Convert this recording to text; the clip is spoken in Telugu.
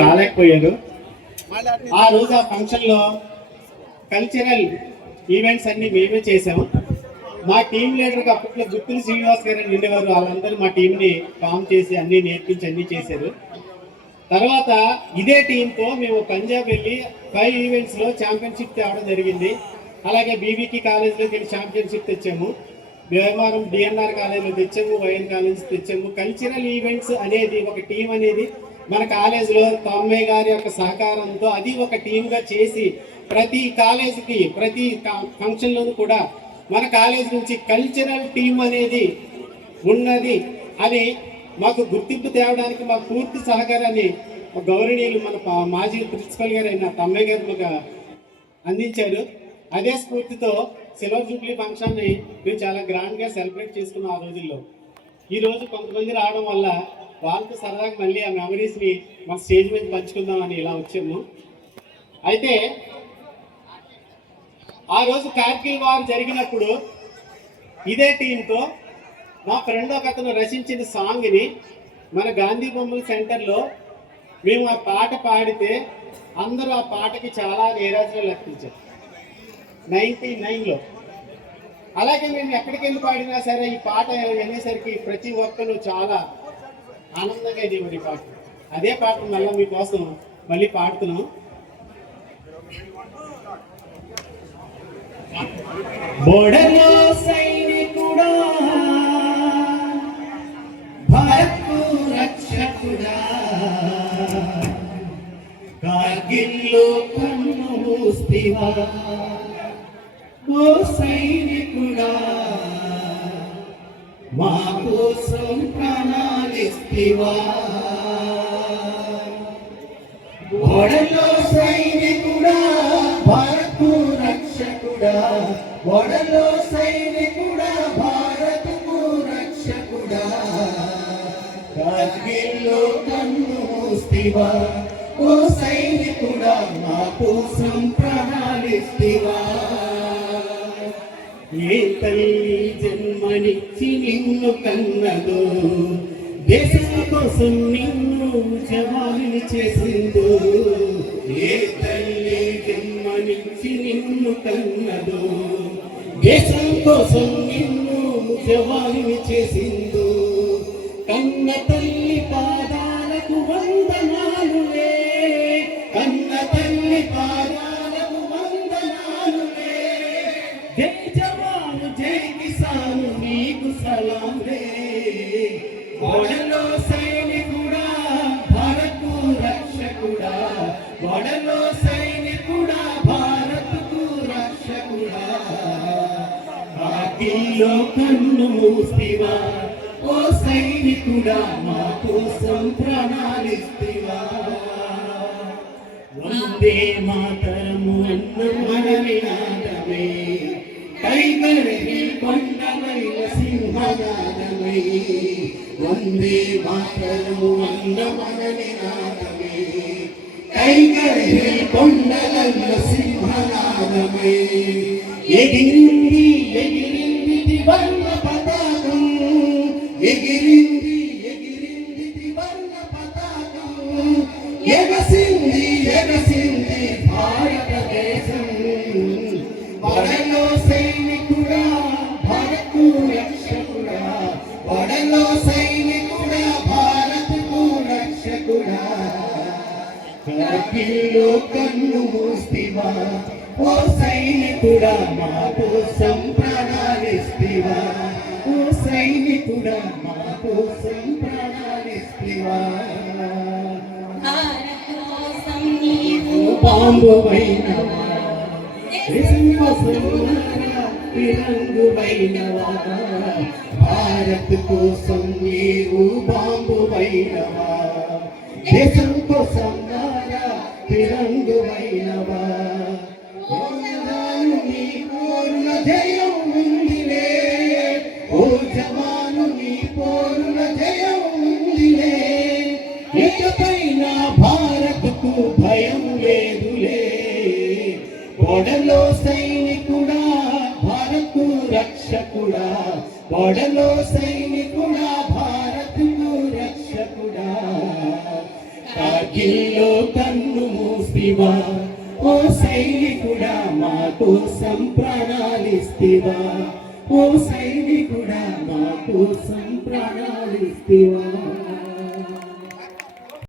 రాలేకపోయారు. ఆ రోజు ఆ ఫంక్షన్లో కల్చరల్ ఈవెంట్స్ అన్ని మేమే చేసాము. మా టీం లీడర్కి అప్పట్లో గుత్తులు శ్రీనివాస్ గారు అని ఉండేవారు. వాళ్ళందరూ మా టీంని ఫామ్ చేసి అన్ని నేర్పించి అన్ని చేశారు. తర్వాత ఇదే టీంతో మేము పంజాబ్ వెళ్ళి 5 ఈవెంట్స్లో ఛాంపియన్షిప్ తేవడం జరిగింది. అలాగే బీబీకి కాలేజ్లోకి వెళ్ళి ఛాంపియన్షిప్ తెచ్చాము. వ్యవహారం డిఎన్ఆర్ కాలేజ్లో తెచ్చాము, వైఎన్ కాలేజ్ తెచ్చాము. కల్చరల్ ఈవెంట్స్ అనేది ఒక టీం అనేది మన కాలేజీలో తమ్మయ్య గారి యొక్క సహకారంతో అది ఒక టీమ్గా చేసి ప్రతి కాలేజీకి ప్రతి ఫంక్షన్లోనూ కూడా మన కాలేజ్ నుంచి కల్చరల్ టీం అనేది ఉన్నది అని మాకు గుర్తింపు తేవడానికి మా పూర్తి సహకారాన్ని గౌరవనీయులు మన మాజీ ప్రిన్సిపల్ గారు అయిన తమ్మయ్య గారు మాకు అందించారు. అదే స్ఫూర్తితో సిల్వర్ జూబ్లీ ఫంక్షన్ని మేము చాలా గ్రాండ్గా సెలబ్రేట్ చేసుకున్నాం. ఆ రోజుల్లో ఈరోజు కొంతమంది రావడం వల్ల వాళ్ళతో సరదాగా మళ్ళీ ఆ మెమరీస్ని మన స్టేజ్ మీద పంచుకుందామని ఇలా వచ్చాము. అయితే ఆ రోజు కార్గిల్ వార్ జరిగినప్పుడు ఇదే టీంతో మా ఫ్రెండ్ ఒక అతను రచించిన సాంగ్ని మన గాంధీ బొమ్మల సెంటర్లో మేము ఆ పాట పాడితే అందరూ ఆ పాటకి చాలా నీరాజనాలు అర్పించారు 99లో. అలాగే మేము ఎక్కడికి వెళ్ళి పాడినా సరే ఈ పాట వినేసరికి ప్రతి ఒక్కరు చాలా ఆనందంగా ఇది పాట. అదే పాట మళ్ళీ మీకోసం మళ్ళీ పాడుతున్నాం. బోర్డర్లో సైనికుడా, భారత్కు రక్షకుడా, కార్గిల్లో కన్ను మూస్తివా, ఓ సైనికుడా మా కోసం ప్రాణాలిస్తివా. బోర్డర్లో సైనికుడా, భారత్కు రక్షకుడా, బోర్డర్లో సైనికుడా, భారత్కు రక్షకుడా, కార్గిల్లో కన్ను మూస్తివా, ఓ సైనికుడా మా కోసం ప్రాణాలిస్తివా. ఏ తల్లి జన్మనిచ్చి నిన్ను కన్నదో, దేశం కోసం నిన్ను జవాన్ని చేసిందో. ఏ తల్లి జన్మనిచ్చి నిన్ను కన్నదో, దేశం కోసం నిన్ను జవాన్ని చేసిందో. కన్న తల్లి పాదాలకు వందనాలులే, కన్న తల్లి పాదాలకు వందనాలులే. జై జవాను జై కిసాను నీకు సలాంలే. బోర్డర్లో సైనికుడా, భారత్కు రక్షకుడా, బోర్డర్లో సైనికుడా, భారత్కు రక్షకుడా, కార్గిల్లో కన్ను మూస్తివా, ఓ సైనికుడా మా కోసం ప్రాణాలిస్తివా. వందే మాతరము అన్న మన నినాదమే, కైకరగి కొండవైల సింహనాదమై. వందే మాతరము అన్న మన నినాదమే, కైకరగి కొండవైల సింహనాదమై. ఎగిరింది ఎగిరింది త్రివర్ణ పతాకం, ఎగిరింది ఎగిరింది త్రివర్ణ పతాకం. ఎగసింది ఎగసింది భారతదేశం. బోర్డర్లో సైనికుడా, భారత్కు రక్షకుడా, బోర్డర్లో సైనికుడా, భారత్కు రక్షకుడా, కార్గిల్లో కన్ను మూస్తివా, ఓ సైనికుడా మా కోసం ప్రాణాలిస్తివా, ఓ సైనికుడా మా కోసం ప్రాణాలిస్తివా. బాంబువైనవా, తిరంగువైనవా, భారత్ కోసం నీవు బాంబువైనవా, దేశం కోసం తిరంగువైనవా. నీ పూర్ణ జయం ఉందిలే, ఓ జవాను నీ పూర్ణ జయం ఉందిలే. ఇకపైన భారత్కు భయం లేదులే. బోర్డర్లో సైనికుడా, భారత్కు రక్షకుడా, బోర్డర్లో సైనికుడా, భారత్కు రక్షకుడా, కార్గిల్ గుండెల్లో కన్ను మూస్తివా ఓ సైనికుడా మా కోసం ప్రాణాలిస్తివా ఓ సైనికుడా మా కోసం ప్రాణాలిస్తివా